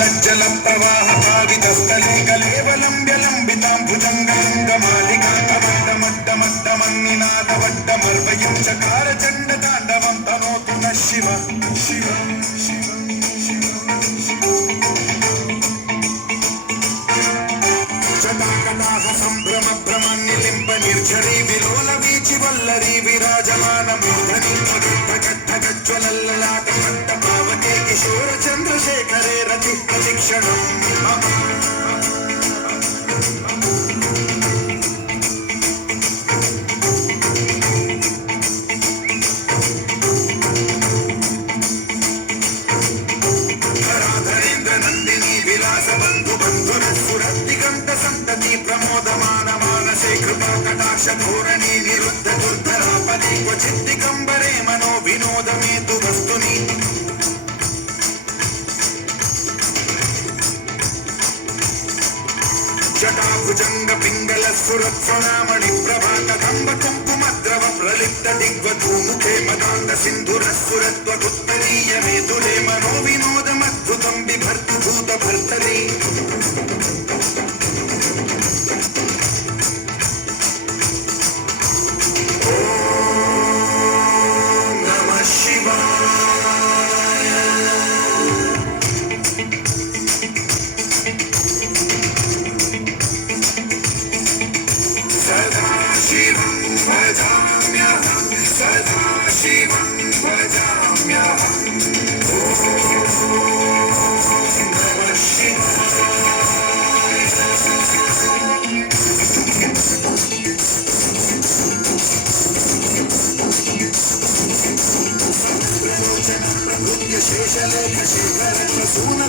लज्जल प्रवाह पावितस्थले कलेवलम्ब्य लम्बितां भुजङ्गलिङ्गमालिकाकमड्डमड्डमड्डमन्निनादवड्डमर्वयुं चकार चण्डताण्डवं तनोतु नः शिव शिव शिव चटाकटाह सम्भ्रम भ्रमन्निलिम्ब निर्झरी विलोल वीचि वल्लरी विराजमान मूर्धनि गज्ज्वलल्ललाट पट्टपावके किशोर चन्द्रशेखरे रति प्रतिक्षणम् धोरणी निरुद्ध दुर्धरापदे क्वचिद्दिगम्बरे मनो विनोदमेतु वस्तुनि जटाभुजंग पिंगल सुरत्सणामणि प्रभा कदम्ब कुङ्कुमद्रव प्रलिप्त दिग्वधूमुखे मदान्त सिन्धुरस्फुरत्वगुत्तरीय मेतुले मनो विनोदमद्भुतं बिभर्तु भूतभर्तरि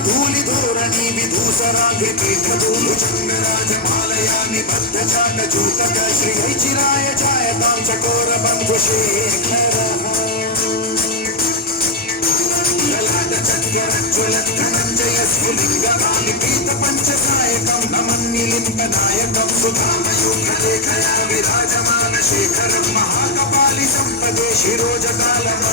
धूलिधोरणी विधूसराघृतीर्घदूलुचङ्गराजमालया निबद्धचाटचूतक श्रीहैचिराय जायतां चकोरबन्धुशेखरः ललाटचन्द्रज्ज्वलद्धनञ्जयस्फुलिङ्गकानि पीतपञ्चसायकं नमन्निलिम्बनायकं सुधामयूखलेखया विराजमान शेखरं महाकपालि सम्पदे शिरोजकालम